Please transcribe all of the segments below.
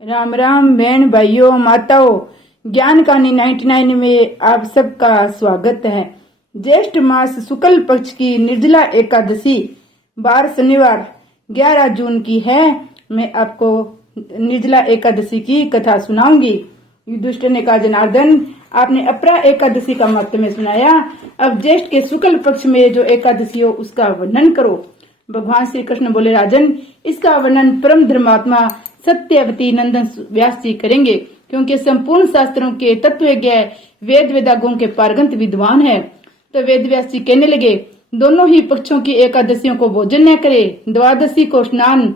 राम राम बहन भाइयों माताओं, ज्ञान कहानी 99 में आप सबका स्वागत है। ज्येष्ठ मास शुक्ल पक्ष की निर्जला एकादशी बार शनिवार 11 जून की है। मैं आपको निर्जला एकादशी की कथा सुनाऊंगी। युधिष्ठिर ने कहा, जनार्दन आपने अपरा एकादशी का महत्व सुनाया, अब ज्येष्ठ के शुक्ल पक्ष में जो एकादशी हो उसका वर्णन करो। भगवान श्री कृष्ण बोले, राजन इसका वर्णन परम धर्मात्मा सत्यवती नंदन व्यास जी करेंगे, क्योंकि संपूर्ण शास्त्रों के तत्वज्ञ वेद वेदागों के पारंगत विद्वान है। तो वेद व्यास जी कहने लगे, दोनों ही पक्षों की एकादशियों को भोजन न करे, द्वादशी को स्नान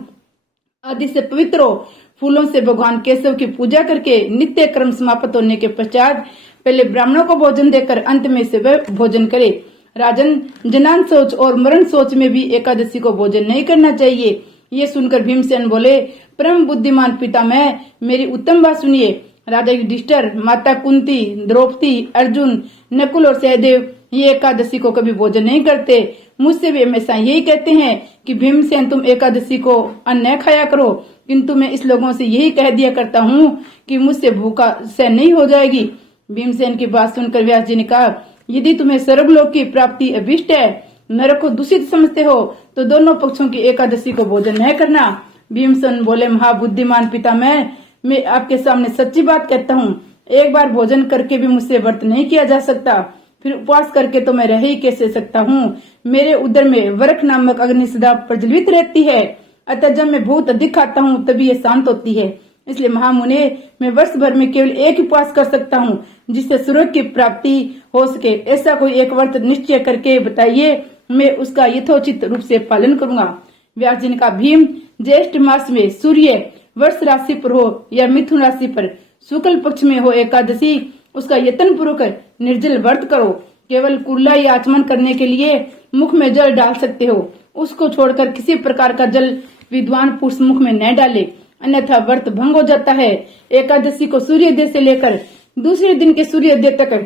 आदि से पवित्र हो, फूलों से भगवान केशव की पूजा करके नित्य कर्म समाप्त होने के पश्चात पहले ब्राह्मणों को भोजन देकर अंत में से वह भोजन करे। राजन जनान सोच और मरण सोच में भी एकादशी को भोजन नहीं करना चाहिए। ये सुनकर भीमसेन बोले, परम बुद्धिमान पिता मैं मेरी उत्तम बात सुनिए। राजा युधिष्ठिर, माता कुंती, द्रौपदी, अर्जुन, नकुल और सहदेव ये एकादशी को कभी भोजन नहीं करते। मुझसे भी हमेशा यही कहते हैं कि भीमसेन तुम एकादशी को अन्न न खाया करो, किंतु मैं इस लोगों से यही कह दिया करता हूँ कि मुझसे भूखा सहन नहीं हो जाएगी। भीमसेन की बात सुनकर व्यास जी ने कहा, यदि तुम्हें स्वर्गलोक की प्राप्ति अभिष्ट है, नरक को दूषित समझते हो, तो दोनों पक्षों की एकादशी को भोजन न करना। भीमसेन बोले, महाबुद्धिमान पिता मैं आपके सामने सच्ची बात कहता हूँ, एक बार भोजन करके भी मुझसे व्रत नहीं किया जा सकता, फिर उपवास करके तो मैं रह ही कैसे सकता हूँ। मेरे उदर में वरख नामक अग्नि सदा प्रज्वलित रहती है, अतः जब मैं बहुत अधिक खाता हूँ तभी ये शांत होती है। इसलिए महामुने मैं वर्ष भर में केवल एक उपवास कर सकता हूँ, जिससे स्वर्ग की प्राप्ति हो सके। ऐसा कोई एक व्रत निश्चय करके बताइए, मैं उसका यथोचित रूप से पालन करूंगा। व्यास जी ने कहा, भीम ज्येष्ठ मास में सूर्य वर्ष राशि पर हो या मिथुन राशि पर शुक्ल पक्ष में हो एकादशी, उसका यत्न पूर्वक निर्जल व्रत करो। केवल कुल्ला या आचमन करने के लिए मुख में जल डाल सकते हो, उसको छोड़कर किसी प्रकार का जल विद्वान पुरुष मुख में न डाले, अन्यथा व्रत भंग हो जाता है। एकादशी को सूर्योदय से लेकर दूसरे दिन के सूर्योदय तक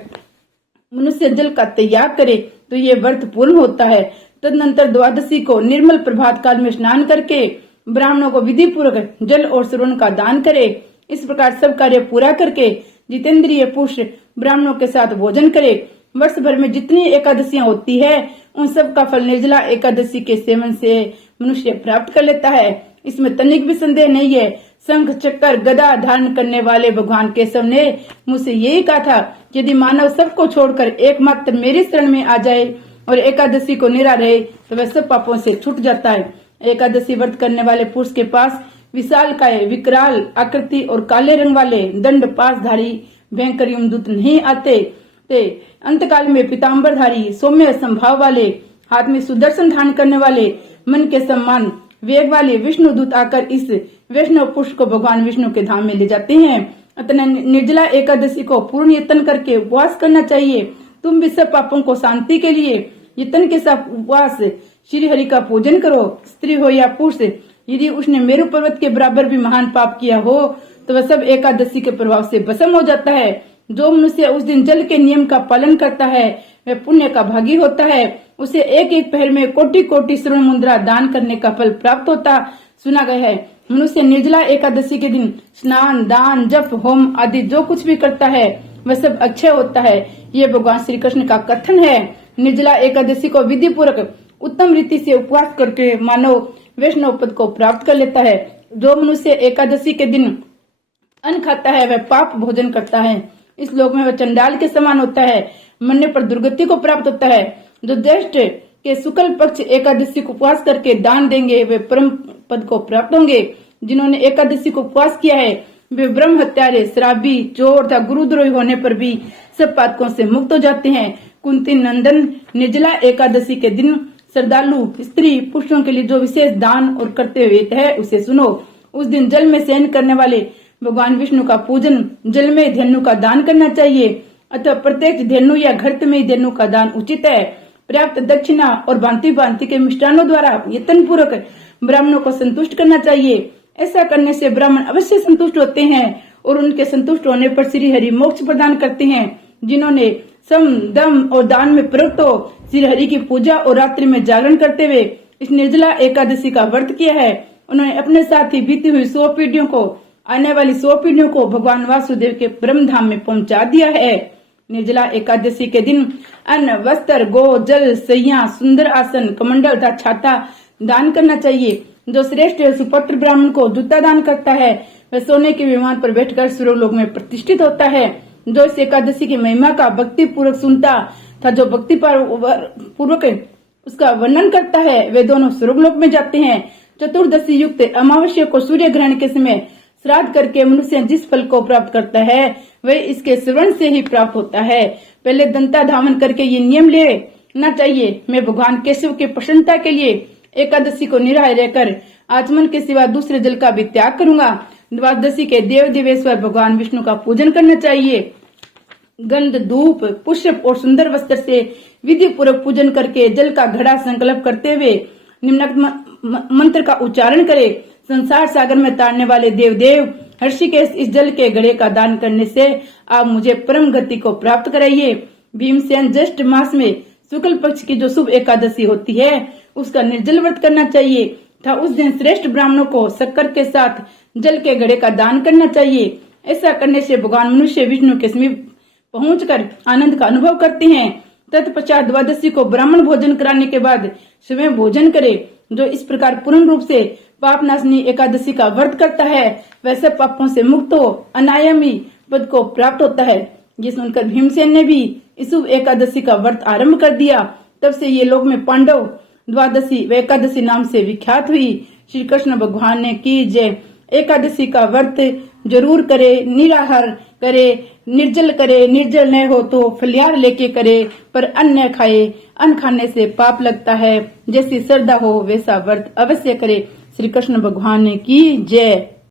मनुष्य जल का त्याग करे तो ये व्रत पूर्ण होता है। तदनंतर द्वादशी को निर्मल प्रभात काल में स्नान करके ब्राह्मणों को विधि पूर्वक जल और श्रवण का दान करे। इस प्रकार सब कार्य पूरा करके जितेंद्रिय पुरुष ब्राह्मणों के साथ भोजन करे। वर्ष भर में जितनी एकादशियां होती है उन सब का फल निर्जला एकादशी के सेवन से मनुष्य प्राप्त कर लेता है, इसमें तनिक भी संदेह नहीं है। शंख चक्र गदा धारण करने वाले भगवान केशव ने मुझसे यही कहा था, यदि मानव सबको छोड़कर एकमात्र मेरी शरण में आ जाए और एकादशी को निरा रहे तो वह सब पापों से छूट जाता है। एकादशी व्रत करने वाले पुरुष के पास विशाल काय, विकराल आकृति और काले रंग वाले दंड पासधारी भयंकर यमदूत नहीं आते। अंतकाल में पीताम्बरधारी सौम्य संभाव वाले, हाथ में सुदर्शन धारण करने वाले, मन के सम्मान वेग वाले विष्णु दूत आकर इस वैष्णव पुरुष को भगवान विष्णु के धाम में ले जाते हैं। अतः निर्जला एकादशी को पूर्ण यत्न करके उपवास करना चाहिए। तुम भी सब पापों को शांति के लिए यत्न के साथ उपवास श्री हरि का पूजन करो। स्त्री हो या पुरुष, यदि उसने मेरु पर्वत के बराबर भी महान पाप किया हो तो वह सब एकादशी के प्रभाव से भस्म हो जाता है। जो मनुष्य उस दिन जल के नियम का पालन करता है वह पुण्य का भागी होता है। उसे एक एक पहर में कोटि कोटि स्वर्ण मुद्रा दान करने का फल प्राप्त होता सुना गया है। मनुष्य निर्जला एकादशी के दिन स्नान, दान, जप, होम आदि जो कुछ भी करता है वह सब अक्षय होता है। ये भगवान श्री कृष्ण का कथन है। निर्जला एकादशी को विधि पूर्वक उत्तम रीति से उपवास करके मानव वैष्णव पद को प्राप्त कर लेता है। जो मनुष्य एकादशी के दिन अन्न खाता है वह पाप भोजन करता है, इस लोक में वह चंडाल के समान होता है, मरने पर दुर्गति को प्राप्त होता है। जो ज्येष्ठ के शुक्ल पक्ष एकादशी को उपवास करके दान देंगे वे परम पद को प्राप्त होंगे। जिन्होंने एकादशी को उपवास किया है वे ब्रह्म हत्यारे, शराबी, चोर तथा गुरुद्रोही होने पर भी सब पातकों से मुक्त हो जाते हैं। कुंती नंदन, निर्जला एकादशी के दिन श्रद्धालु स्त्री पुरुषों के लिए जो विशेष दान और कर्तव्य है उसे सुनो। उस दिन जल में शयन करने वाले भगवान विष्णु का पूजन, जल में धेनु का दान करना चाहिए, अतः प्रत्येक धेनु या घृत में धेनु का दान उचित है। पर्याप्त दक्षिणा और भांति भांति के मिष्टानों द्वारा यत्न पूर्वक ब्राह्मणों को संतुष्ट करना चाहिए। ऐसा करने से ब्राह्मण अवश्य संतुष्ट होते हैं और उनके संतुष्ट होने पर श्री हरि मोक्ष प्रदान करते हैं। जिन्होंने सम, दम और दान में प्रवृत्त हो श्री हरि की पूजा और रात्रि में जागरण करते हुए इस निर्जला एकादशी का व्रत किया है, उन्होंने अपने साथ ही बीती हुई 100 पीढ़ियों को आने वाली 100 पीढ़ियों को भगवान वासुदेव के ब्रह्म धाम में पहुंचा दिया है। निर्जला एकादशी के दिन अन्न, वस्त्र, गो, जल, सैया, सुंदर आसन, कमंडल तथा छाता दान करना चाहिए। जो श्रेष्ठ सुपुत्र ब्राह्मण को जूता दान करता है वह सोने के विमान पर बैठकर स्वर्गलोक में प्रतिष्ठित होता है। जो इस एकादशी की महिमा का भक्ति पूर्वक सुनता था, जो भक्ति पूर्वक उसका वर्णन करता है, वे दोनों स्वर्गलोक में जाते हैं। चतुर्दशी युक्त अमावस्या को सूर्य ग्रहण के समय श्राद्ध करके मनुष्य जिस फल को प्राप्त करता है वह इसके श्रवण से ही प्राप्त होता है। पहले दंता धावन करके ये नियम लेना चाहिए, मैं भगवान केशव की प्रसन्नता के लिए एकादशी को निराहार रहकर आचमन के सिवा दूसरे जल का भी त्याग करूंगा। द्वादशी के देव देवेश्वर भगवान विष्णु का पूजन करना चाहिए। गंध, धूप, पुष्प और सुंदर वस्त्र से विधि पूर्वक पूजन करके जल का घड़ा संकल्प करते हुए निम्नलिखित मंत्र का उच्चारण करे। संसार सागर में तारने वाले देव देव हर्षिकेश, इस जल के घड़े का दान करने से आप मुझे परम गति को प्राप्त कराइए। भीमसेन, ज्येष्ठ मास में शुक्ल पक्ष की जो शुभ एकादशी होती है उसका निर्जल व्रत करना चाहिए तथा उस दिन श्रेष्ठ ब्राह्मणों को शक्कर के साथ जल के घड़े का दान करना चाहिए। ऐसा करने से भगवान मनुष्य विष्णु के समीप पहुंचकर आनंद का अनुभव करते हैं। तत्पश्चात द्वादशी को ब्राह्मण भोजन कराने के बाद स्वयं भोजन करे। जो इस प्रकार पूर्ण रूप से पाप नाशनी एकादशी का व्रत करता है वैसे पापों से मुक्त हो अनायामी पद को प्राप्त होता है। ये सुनकर भीमसेन ने भी इस शुभ एकादशी का व्रत आरंभ कर दिया। तब से ये लोक में पांडव द्वादशी व एकादशी नाम से विख्यात हुई। श्री कृष्ण भगवान ने की जय। एकादशी का व्रत जरूर करे, निराहार करे, निर्जल करे, निर्जल न हो तो फलियार लेके करे, पर अन्न न खाए, अन्न खाने से पाप लगता है। जैसी श्रद्धा हो वैसा व्रत अवश्य करे। श्री कृष्ण भगवान की जय।